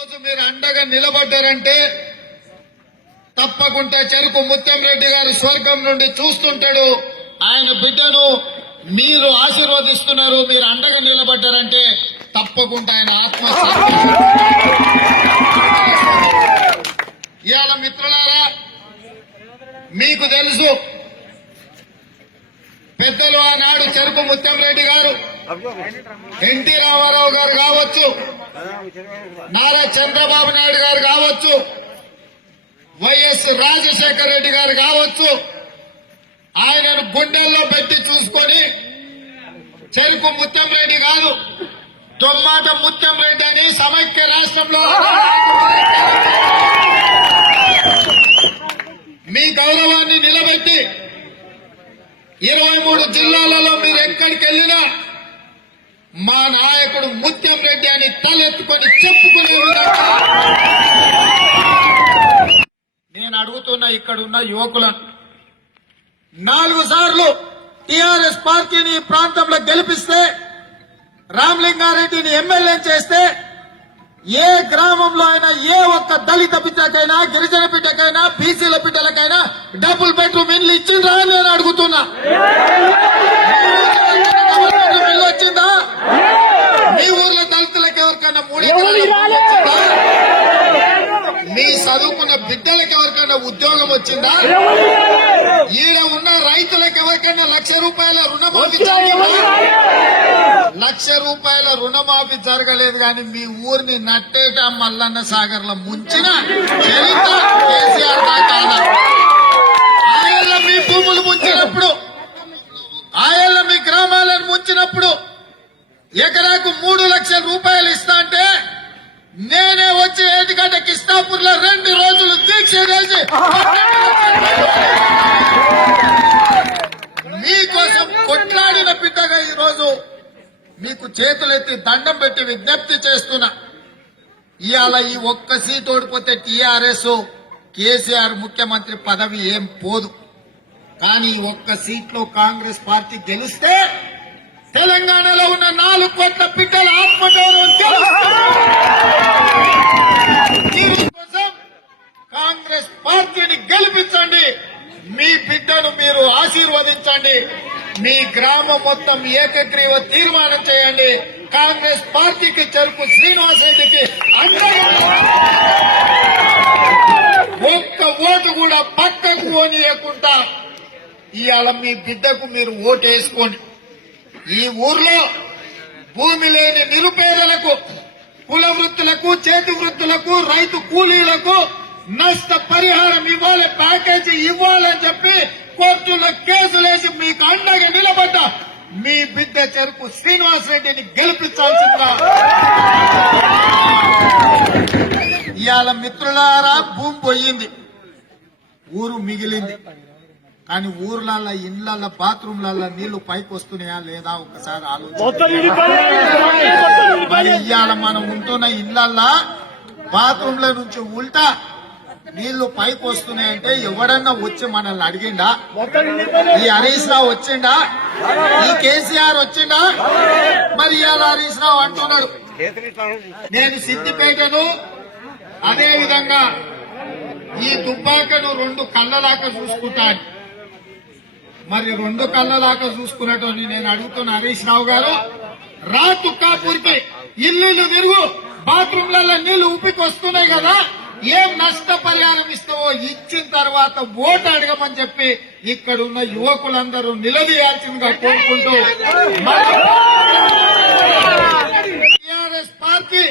రోజు మీరు అండగా నిలబడ్డారంటే తప్పకుండా చెరుకు ముత్తంరెడ్డి గారు స్వర్గం నుండి చూస్తుంటాడు. ఆయన బిడ్డను మీరు ఆశీర్వదిస్తున్నారు. మీరు అండగా నిలబడ్డారంటే తప్పకుండా ఆయన ఆత్మ ఇవాళ మిత్రులారా, మీకు తెలుసు పెద్దలు ఆనాడు చెరుకు ముత్తంరెడ్డి గారు, ఎన్టీ రామారావు గారు కావచ్చు, నారా చంద్రబాబు నాయుడు గారు కావచ్చు, వైఎస్ రాజశేఖర రెడ్డి గారు కావచ్చు, ఆయనను గుండెల్లో పెట్టి చూసుకొని చెరుకు ముత్తంరెడ్డి గారు దొమ్మాట ముత్తంరెడ్డి అని సమైక్య రాష్ట్రంలో మీ గౌరవాన్ని నిలబెట్టి 23 జిల్లాలలో మీరు ఎక్కడికి వెళ్ళినా మా నాయకుడు ముత్తంరెడ్డి అని తలెత్తుకొని చెప్పుకునే విధంగా నేను అడుగుతున్న ఇక్కడున్న యువకులను 4 సార్లు టీఆర్ఎస్ పార్టీని ఈ ప్రాంతంలో గెలిపిస్తే, రామలింగారెడ్డిని ఎమ్మెల్యే చేస్తే ఏ గ్రామంలో అయినా ఏ ఒక్క దళిత బిడ్డకైనా, గిరిజన బిడ్డకైనా, బీసీల బిడ్డలకైనా డబుల్ బెడ్రూమ్ ఇల్లు ఇచ్చిండ్రా నేను అడుగుతున్నా. ఇల్లు వచ్చిందా? మీ ఊర్లో దళితులకు ఎవరికైనా 3 ఎకరాల వచ్చిందా? మీ చదువుకున్న బిడ్డలకు ఎవరికైనా ఉద్యోగం వచ్చిందా? ఈడ ఉన్న రైతులకు ఎవరికైనా ₹1,00,000 రుణమాఫీ జరిగిందా? ₹1,00,000 రుణమాఫీ జరగలేదు. కానీ మీ ఊరిని నట్టేట మల్లన్న సాగర్ లో ముంచిన చరిత్ర కేసీఆర్ కాదా? ఆయల్ల మీ భూములు ముంచినప్పుడు, ఆయల్ల మీ గ్రామాలను ముంచినప్పుడు ఎకరాకు ₹3,00,000 ఇస్తా అంటే నేనే వచ్చి ఏటిగడ్డ కిష్టాపూర్ లో 2 రోజులు దీక్ష చేసి మీకోసం కొట్లాడిన బిడ్డగా ఈరోజు మీకు చేతులెత్తి దండం పెట్టి విజ్ఞప్తి చేస్తున్నా. ఇవాళ ఈ ఒక్క సీట్ ఓడిపోతే టీఆర్ఎస్ కేసీఆర్ ముఖ్యమంత్రి పదవి ఏం పోదు. కానీ ఒక్క సీట్లో కాంగ్రెస్ పార్టీ గెలిస్తే తెలంగాణలో ఉన్న 4 కోట్ల బిడ్డల ఆత్మగౌరవం కోసం కాంగ్రెస్ పార్టీని గెలిపించండి. మీ బిడ్డను మీరు ఆశీర్వదించండి. మీ గ్రామం మొత్తం ఏకగ్రీవ తీర్మానం చేయండి. కాంగ్రెస్ పార్టీకి చెరుకు శ్రీనివాస్ రెడ్డికి ఒక్క ఓటు కూడా పక్కకు పోనీయకుండా ఇవాళ మీ బిడ్డకు మీరు ఓటు వేసుకోండి. ఈ ఊర్లో భూమి లేని నిరుపేదలకు, కుల వృత్తులకు, చేతి వృత్తులకు, రైతు కూలీలకు నష్ట పరిహారం ఇవ్వాలి, ప్యాకేజీ ఇవ్వాలని చెప్పి కోర్టులో కేసులేసి మీకు అండగా నిలబడ్డ మీ బిడ్డ చెరుకు శ్రీనివాస్ రెడ్డిని గెలిపించాల్సిందిగా. ఇవాళ మిత్రులారా, భూమి పోయింది, ఊరు మిగిలింది. కానీ ఊర్లల్లో, ఇండ్లల్లో, బాత్రూంలలో నీళ్లు పైకి వస్తున్నాయా లేదా ఒక్కసారి ఆలోచించండి. మరి ఇవాళ మనం ఉంటున్న ఇళ్లల్లో బాత్రూంల నుంచి ఉల్టా నీళ్లు పైకి వస్తున్నాయంటే ఎవడన్నా వచ్చి మనల్ని అడిగిండా? ఈ హరీష్ రావు వచ్చిండా? ఈ కేసీఆర్ వచ్చిండా? మరి ఇవాళ హరీష్ రావు అంటున్నాడు, నేను సిద్దిపేటను అదే విధంగా ఈ దుబ్బాకను 2 కళ్ళలాగా చూసుకుంటాను. మరి 2 కళ్ళలాగా చూసుకున్నట్టు నేను అడుగుతున్న హరీష్ రావు గారు, రా తుక్కాపూర్కి ఇల్లు తిరుగు, బాత్రూంలలో నీళ్లు ఉప్పికి వస్తున్నాయి కదా, ఏం నష్టపరిహారం ఇస్తావో ఇచ్చిన తర్వాత ఓటు అడగమని చెప్పి ఇక్కడున్న యువకులందరూ నిలదీయాల్సిందిగా కోరుకుంటూ, టీఆర్ఎస్ పార్టీ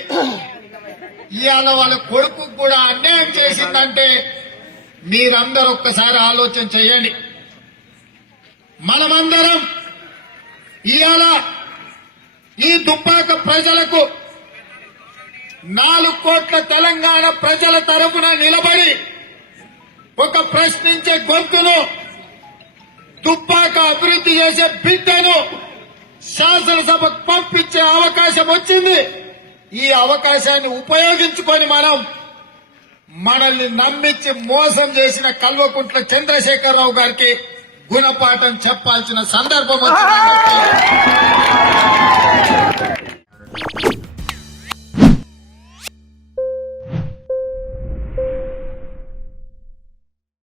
ఇవాళ వాళ్ళ కొడుకు కూడా అన్యాయం చేసిందంటే మీరందరూ ఒక్కసారి ఆలోచన చేయండి. మనమందరం ఇవాళ ఈ దుబ్బాక ప్రజలకు 4 కోట్ల తెలంగాణ ప్రజల తరఫున నిలబడి ఒక ప్రశ్నించే గొంతును, దుబ్బాక అభివృద్ధి చేసే బిడ్డను శాసనసభకు పంపించే అవకాశం వచ్చింది. ఈ అవకాశాన్ని ఉపయోగించుకొని మనల్ని నమ్మించి మోసం చేసిన కల్వకుంట్ల చంద్రశేఖరరావు గారికి గుణపాఠం చెప్పాల్సిన సందర్భం వచ్చింది.